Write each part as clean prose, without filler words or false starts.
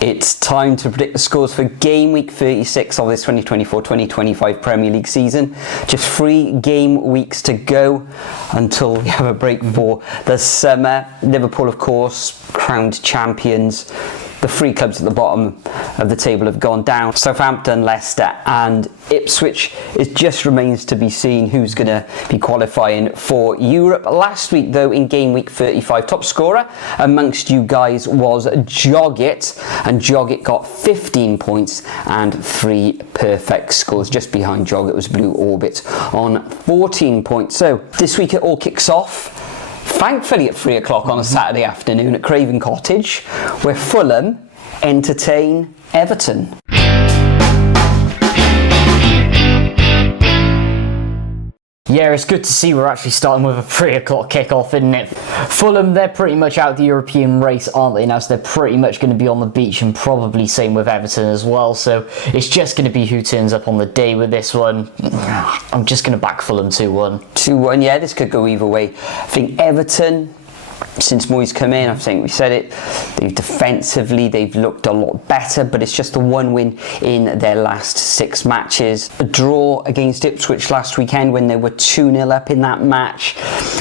It's time to predict the scores for game week 36 of this 2024-2025 Premier League season. Just 3 game weeks to go until we have a break for the summer. Liverpool, of course, crowned champions. The 3 clubs at the bottom of the table have gone down. Southampton, Leicester and Ipswich. It just remains to be seen who's going to be qualifying for Europe. Last week, though, in game week 35, top scorer amongst you guys was Joggett. And Joggett got 15 points and 3 perfect scores. Just behind Joggett was Blue Orbit on 14 points. So this week it all kicks off, thankfully, at 3 o'clock on a Saturday afternoon at Craven Cottage, where Fulham entertain Everton. Yeah, it's good to see we're actually starting with a 3 o'clock kickoff, isn't it? Fulham, they're pretty much out the European race, aren't they now? So they're pretty much going to be on the beach, and probably same with Everton as well. So it's just going to be who turns up on the day with this one. I'm just going to back Fulham 2-1. 2-1, yeah, this could go either way. I think Everton, since Moyes come in, I think we said it, they've looked a lot better, but it's just the 1 win in their last 6 matches. A draw against Ipswich last weekend when they were 2-0 up in that match.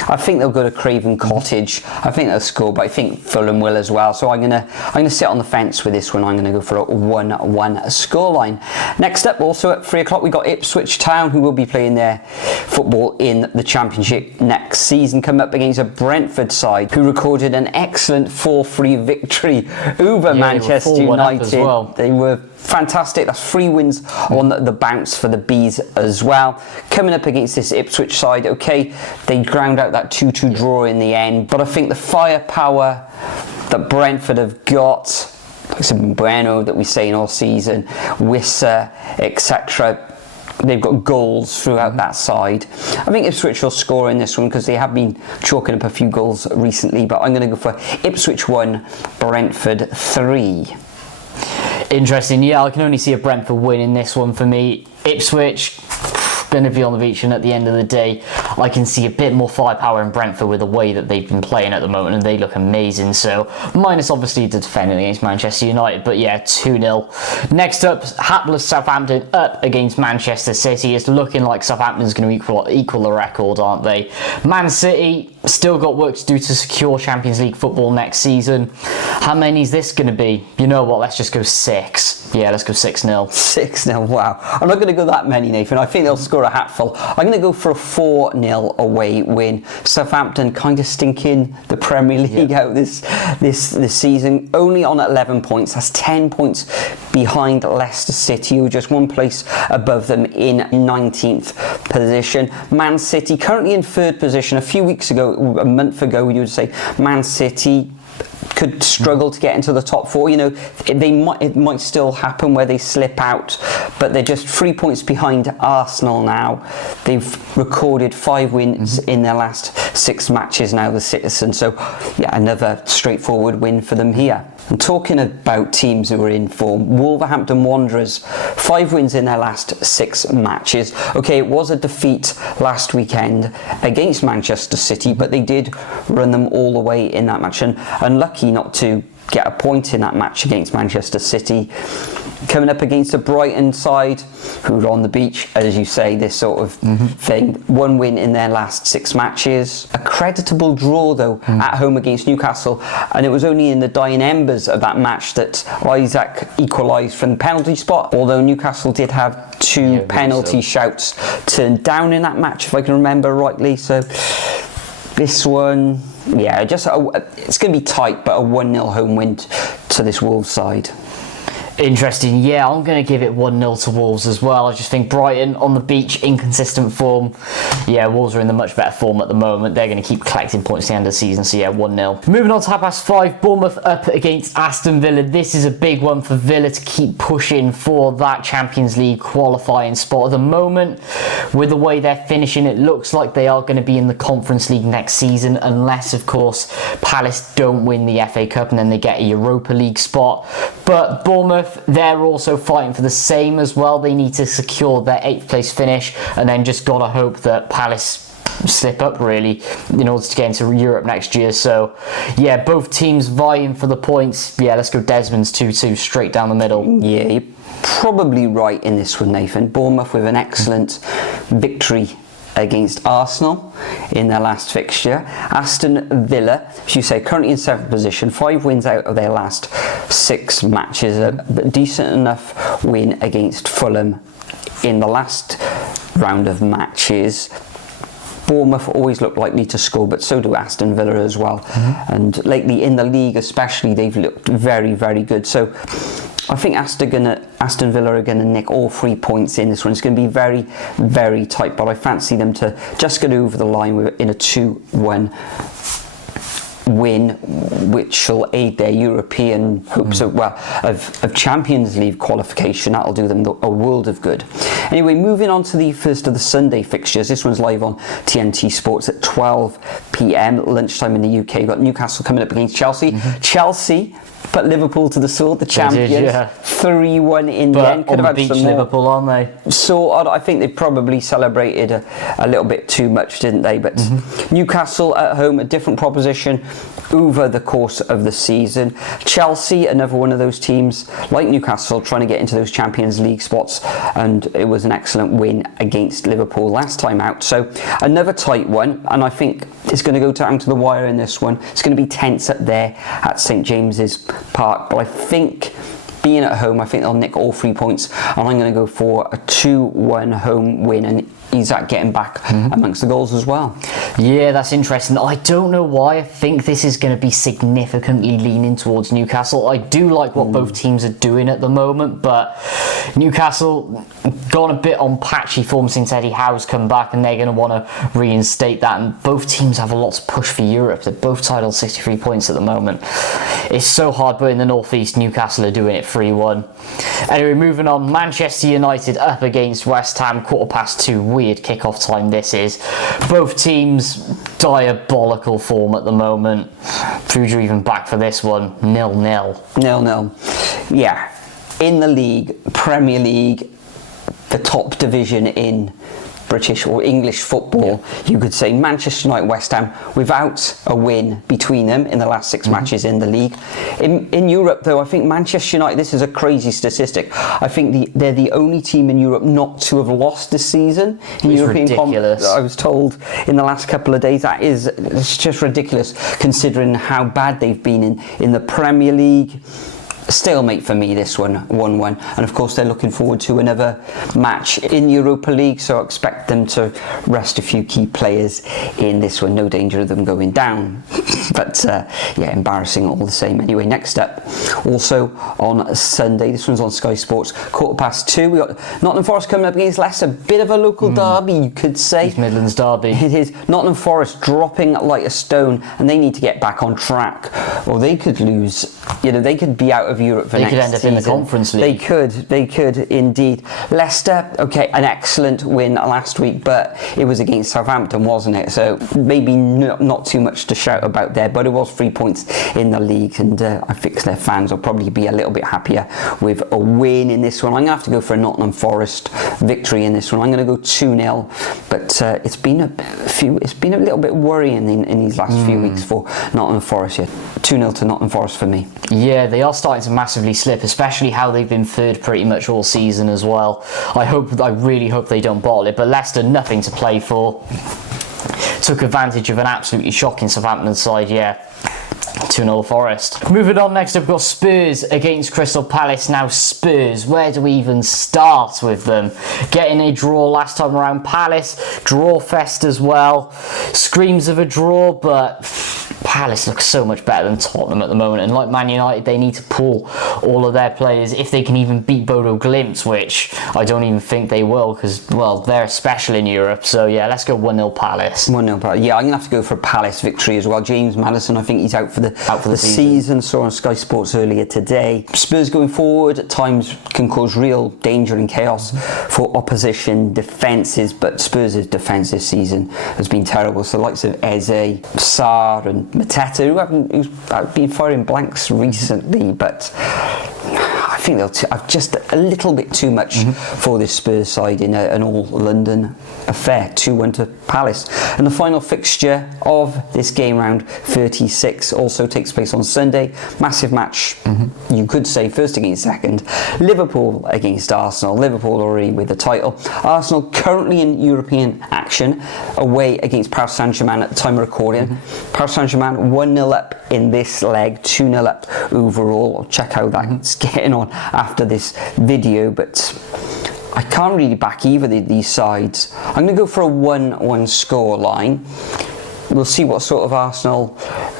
I think they'll go to Craven Cottage. I think they'll score, but I think Fulham will as well. So I'm gonna sit on the fence with this one. I'm gonna go for a 1-1 scoreline. Next up, also at 3 o'clock, we got Ipswich Town, who will be playing their football in the Championship next season, come up against a Brentford side who recorded an excellent 4-3 victory over Manchester United. As well. They were fantastic. That's 3 wins on the bounce for the Bees as well. Coming up against this Ipswich side, okay, they ground out that 2-2 draw in the end, but I think the firepower that Brentford have got, like some Bueno that we're saying all season, Wissa, etc., they've got goals throughout that side. I think Ipswich will score in this one because they have been chalking up a few goals recently, but I'm going to go for Ipswich 1, Brentford 3. Interesting. Yeah, I can only see a Brentford win in this one for me. Ipswich going to be on the beach, and at the end of the day, I can see a bit more firepower in Brentford with the way that they've been playing at the moment, and they look amazing. So minus obviously the defending against Manchester United, but yeah, 2-0. Next up, hapless Southampton up against Manchester City. It's looking like Southampton's going to equal the record, aren't they? Man City still got work to do to secure Champions League football next season. How many is this going to be? You know what, let's just go 6. Yeah, let's go 6-0. 6-0, wow. I'm not going to go that many, Nathan. I think they'll score a hatful. I'm going to go for a 4-0 away win. Southampton kind of stinking the Premier League out this season. Only on 11 points. That's 10 points behind Leicester City, who are just 1 place above them in 19th position. Man City currently in 3rd position. A few weeks ago, a month ago, you would say Man City could struggle to get into the top 4. You know, it might still happen where they slip out, but they're just 3 points behind Arsenal now. They've recorded 5 wins in their last 6 matches now, the Citizens. So yeah, another straightforward win for them here. And talking about teams who are in form, Wolverhampton Wanderers, 5 wins in their last 6 matches. Okay, it was a defeat last weekend against Manchester City, but they did run them all the way in that match, and unlucky not to get a point in that match against Manchester City. Coming up against a Brighton side who are on the beach, as you say, this sort of thing. 1 win in their last 6 matches. A creditable draw, though, at home against Newcastle, and it was only in the dying embers of that match that Isaac equalised from the penalty spot, although Newcastle did have 2 penalty shouts turned down in that match, if I can remember rightly. So this one, yeah, it's going to be tight, but a 1-0 home win to this Wolves side. Interesting. Yeah, I'm going to give it 1-0 to Wolves as well. I just think Brighton on the beach, inconsistent form. Yeah, Wolves are in the much better form at the moment. They're going to keep collecting points at the end of the season. So yeah, 1-0. Moving on to 5:30, Bournemouth up against Aston Villa. This is a big one for Villa to keep pushing for that Champions League qualifying spot. At the moment, with the way they're finishing, it looks like they are going to be in the Conference League next season, unless, of course, Palace don't win the FA Cup and then they get a Europa League spot. But Bournemouth, they're also fighting for the same as well. They need to secure their 8th place finish, and then just gotta hope that Palace slip up really in order to get into Europe next year. So yeah, both teams vying for the points. Yeah, let's go Desmond's 2-2 straight down the middle. Yeah, you're probably right in this one, Nathan. Bournemouth with an excellent victory against Arsenal in their last fixture. Aston Villa, as you say, currently in 7th position, 5 wins out of their last 6 matches. A decent enough win against Fulham in the last round of matches. Bournemouth always look likely to score, but so do Aston Villa as well. And lately in the league especially, they've looked very, very good. So I think Aston Villa are going to nick all 3 points in this one. It's going to be very, very tight, but I fancy them to just get over the line in a 2-1 win, which will aid their European hopes of Champions League qualification. That'll do them a world of good. Anyway, moving on to the first of the Sunday fixtures. This one's live on TNT Sports at 12 p.m. lunchtime in the UK. You've got Newcastle coming up against Chelsea. Chelsea put Liverpool to the sword, the champions. 3-1 in the end. Could have had some more. Liverpool, aren't they? So I think they probably celebrated a little bit too much, didn't they? But Newcastle at home, a different proposition over the course of the season. Chelsea, another one of those teams like Newcastle, trying to get into those Champions League spots, and it was an excellent win against Liverpool last time out. So another tight one, and I think it's going to go down to the wire in this one. It's going to be tense up there at St James's Park, but I think being at home, I think they'll nick all 3 points, and I'm going to go for a 2-1 home win, and Isak getting back amongst the goals as well. Yeah, that's interesting. I don't know why. I think this is going to be significantly leaning towards Newcastle. I do like what both teams are doing at the moment, but Newcastle gone a bit on patchy form since Eddie Howe's come back, and they're going to want to reinstate that. And both teams have a lot to push for Europe. They're both tied on 63 points at the moment. It's so hard, but in the northeast, Newcastle are doing it 3-1. Anyway, moving on. Manchester United up against West Ham, 2:15. Weird kickoff time this is. Both teams diabolical form at the moment. Fuja even back for this one. 0-0. 0-0. Yeah. In the league, Premier League, the top division in British or English football, you could say Manchester United, West Ham, without a win between them in the last 6 matches in the league. In Europe, though, I think Manchester United, this is a crazy statistic, I think they're the only team in Europe not to have lost this season in European ridiculous. I was told in the last couple of days. It's just ridiculous considering how bad they've been in the Premier League. Stalemate for me, this one, 1-1, and of course they're looking forward to another match in Europa League, so I expect them to rest a few key players in this one. No danger of them going down, but yeah, embarrassing all the same. Anyway, next up, also on Sunday, this one's on Sky Sports, 2:15. We got Nottingham Forest coming up against Leicester, bit of a local derby, you could say. East Midlands derby. It is. Nottingham Forest dropping like a stone, and they need to get back on track, or they could lose. They could be out of Europe for next season. They could end up in the Conference League. They could indeed. Leicester, okay, an excellent win last week, but it was against Southampton, wasn't it? So maybe not too much to shout about there, but it was 3 points in the league, and I think their fans will probably be a little bit happier with a win in this one. I'm going to have to go for a Nottingham Forest victory in this one. I'm going to go 2-0, but it's been a little bit worrying in these last few weeks for Nottingham Forest. Yeah, 2-0 to Nottingham Forest for me. Yeah, they are starting to massively slip, especially how they've been third pretty much all season as well. I really hope they don't bottle it, but Leicester, nothing to play for. Took advantage of an absolutely shocking Southampton side, 2-0 Forest. Moving on, next up we've got Spurs against Crystal Palace. Now Spurs, where do we even start with them? Getting a draw last time around. Palace, draw fest as well. Screams of a draw, but Palace looks so much better than Tottenham at the moment, and like Man United, they need to pull all of their players if they can even beat Bodo Glimt, which I don't even think they will, because, well, they're special in Europe. So yeah, let's go 1-0 Palace. 1-0 Palace. Yeah, I'm going to have to go for a Palace victory as well. James Maddison, I think he's out for the season. Saw on Sky Sports earlier today. Spurs going forward at times can cause real danger and chaos for opposition defences, but Spurs' defence this season has been terrible. So the likes of Eze, Sarr and Mateta, who's been firing blanks recently, but I think they'll have just a little bit too much for this Spurs side in an all-London affair, 2-1 to Palace. And the final fixture of this game round 36 also takes place on Sunday. Massive match, you could say first against second. Liverpool against Arsenal. Liverpool already with the title. Arsenal currently in European action, away against Paris Saint-Germain at the time of recording. Paris Saint-Germain 1-0 up in this leg, 2-0 up overall. I'll check how that's getting on after this video, but I can't really back either of these sides. I'm going to go for a 1-1 score line. We'll see what sort of Arsenal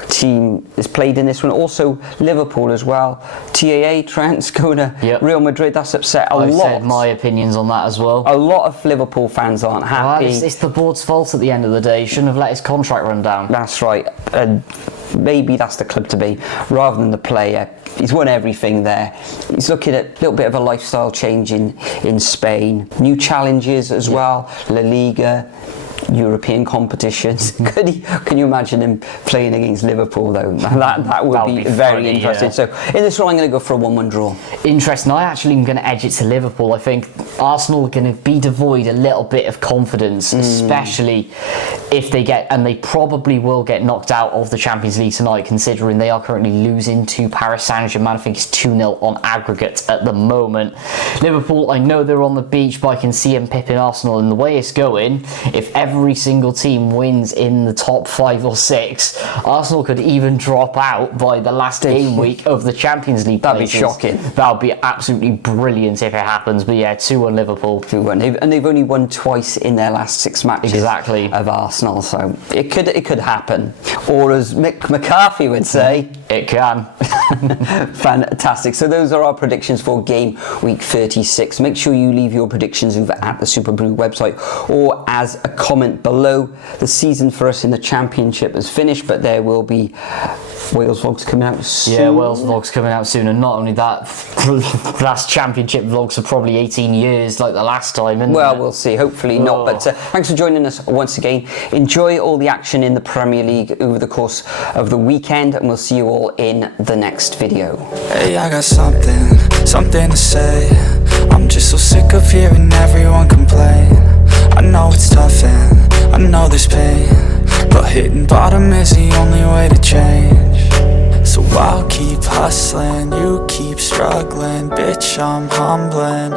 team is played in this one. Also Liverpool as well. TAA, Trent's going to Real Madrid. That's upset I've said my opinions on that as well. A lot of Liverpool fans aren't happy. Well, it's the board's fault at the end of the day. Shouldn't have let his contract run down. That's right. Maybe that's the club to be rather than the player. He's won everything there. He's looking at a little bit of a lifestyle change in Spain. New challenges as well. La Liga, European competitions. Can you imagine him playing against Liverpool though? That would be very funny, interesting. So in this one I'm going to go for a 1-1 draw. Interesting. I actually am going to edge it to Liverpool. I think Arsenal are going to be devoid a little bit of confidence, especially if they get, and they probably will get knocked out of the Champions League tonight, considering they are currently losing to Paris Saint-Germain. I think it's 2-0 on aggregate at the moment. Liverpool, I know they're on the beach, but I can see them pipping Arsenal. And the way it's going, if every single team wins in the top 5 or 6, Arsenal could even drop out by the last game week of the Champions League. That'd be shocking. That would be absolutely brilliant if it happens. But yeah, 2-1 Liverpool. 2-1. And they've only won twice in their last 6 matches of Arsenal, so it could happen. Or as Mick McCarthy would say, it can. Fantastic. So those are our predictions for game week 36. Make sure you leave your predictions over at the Superbru website or as a comment below. The season for us in the Championship has finished, but there will be Wales vlogs coming out soon. Yeah, Wales vlogs coming out soon, and not only that, last Championship vlogs are probably 18 years like the last time, isn't it? We'll see. Hopefully not. But thanks for joining us once again. Enjoy all the action in the Premier League over the course of the weekend, and we'll see you all in the next video. Hey, I got something to say. I'm just so sick of hearing everyone complain. I know it's tough and I know there's pain, but hitting bottom is the only way to change. So I'll keep hustling, you keep struggling. Bitch, I'm humbling.